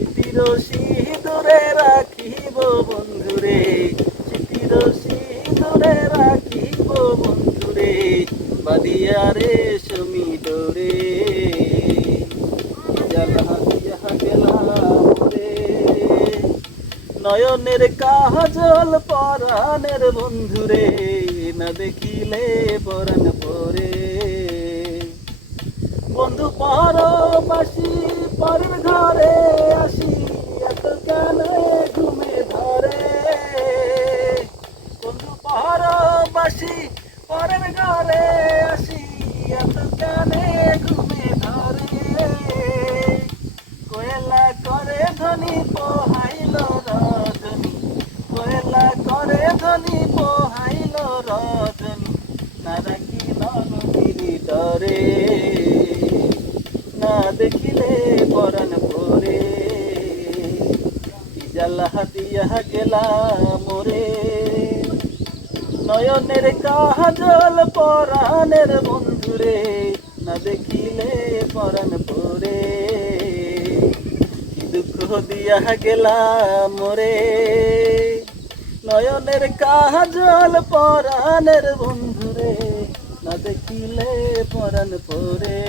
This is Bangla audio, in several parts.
স্মৃতির সিঁদুরে রাখিব বন্ধুরে, স্মৃতির সিঁদুরে রাখিব বন্ধুরে, বাঁধিয়া রেশমি ডোরে। জ্বালা দিয়া গেলাম রে, নয়নের কাজল পরাণের বন্ধুরে, না দেখিলে পরাণ পরে। বন্ধু পরবাসী পরের ঘরে আসি, এত কেন ঘুমে ধরে। বন্ধু পরবাসী পরের ঘরে আসি, এত কেন ঘুমে ধরে। কোয়েলা করে ধ্বনি পোহাইল রজনী, কোয়েলা করে ধ্বনি পোহাইল রজনী, না রাখিল নদীর ডরে, না দেখিলে পরাণ পরে। কি জ্বালা দিয়া গেলাম রে, নয়নের কাজল পরাণের বন্ধুরে, না দেখিলে পরাণ পরে। কি দুঃখ দিয়া গেলাম রে, নয়নের কাজল পরাণের বন্ধুরে, না দেখিলে পরাণ পরে,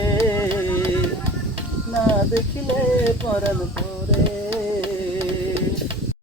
না দেখিলে পরাণ পরে।